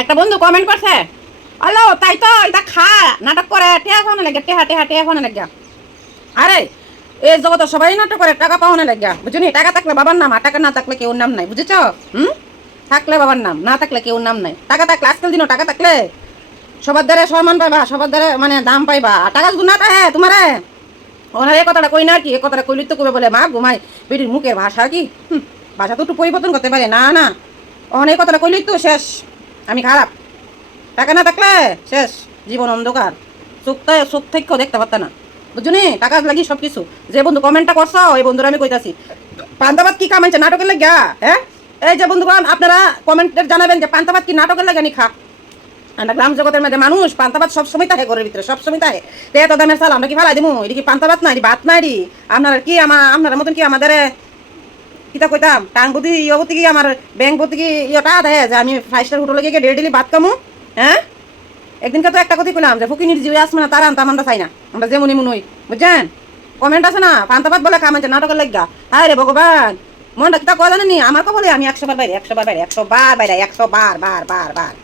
একটা বন্ধু কমেন্ট করছে, হ্যালো তাই তো এটা খা নাটক করে টেহা পাওয়া লাগে, টেহা পাওয়া লাগে। আরে এই জগতে সবাই নাটক করে টাকা পাওয়া লাগে, বুঝলি? টাকা থাকলে বাবার নাম, আর টাকা না থাকলে কেউ নাম নাই, বুঝেছ? হুম, থাকলে বাবার নাম, না থাকলে কেউ নাম নাই। টাকা থাকলে আজকাল দিনও টাকা থাকলে সবার দ্বারা সম্মান পাইবা, সবার দ্বারা মানে দাম পাইবা। আর টাকা গুণা থাকে তোমারে ওনার এই কথাটা কই না কি, এই কথাটা কইলি তো কবে বলে মা ঘুমাই বেটির মুখের ভাষা কি, ভাষা তো একটু পরিবর্তন করতে পারে না না। ওখানে এই কথাটা কইলি তো শেষ, আমি খারাপ। টাকা না থাকলে শেষ, জীবন অন্ধকার, চোখ থেকেও দেখতে পারত না, বুঝলি? টাকা লাগি সব কিছু। যে বন্ধু কমেন্টটা করছো ওই বন্ধুরা আমি কইতাছি, পান্তাবাদ কি কামাইছে নাটকের লাগিয়া? হ্যাঁ, এই যে বন্ধুগণ আপনারা কমেন্টে জানাবেন যে পান্তাবাদ কি নাটকের লাগে নি খা। আমরা গ্রাম জগতের মধ্যে মানুষ পান্তাবাদ সবসময় থাকে ঘরের ভিতরে, সবসময় থাকে। তে এত দামের চাল আমরা কি ফালাই দিমু? এটি কি পান্তাবাদ নাই, ভাত নাই রি? আপনারা কি আপনার মতন কি আমাদের কিতা কইতাম টাং বুদ্ধি ইয়বতী কি আমার ব্যাংক বুদ্ধি কি ইয়েটা দেয় যে আমি 5 স্টার হোটেলে গিয়ে ডেলি ভাত কামু? হ্যাঁ, একদিনকে তো একটা কথাই কইলাম যে ফকিনির জিও আসবে না, তারা আনতাম আমরা চাই না, আমরা যেমনই মনে হই, বুঝছেন? কমেন্ট আছে না পান্তাবাদ বলে কামাইছে নাটকের লাগা। হায় রে ভগবান, মনটা কিতা কয় জানেনি? আমার কপালে আমি 100 বার বাইরে, 100 বার বাইরে, 100 বার বাইরে, 100 বার বার বার বার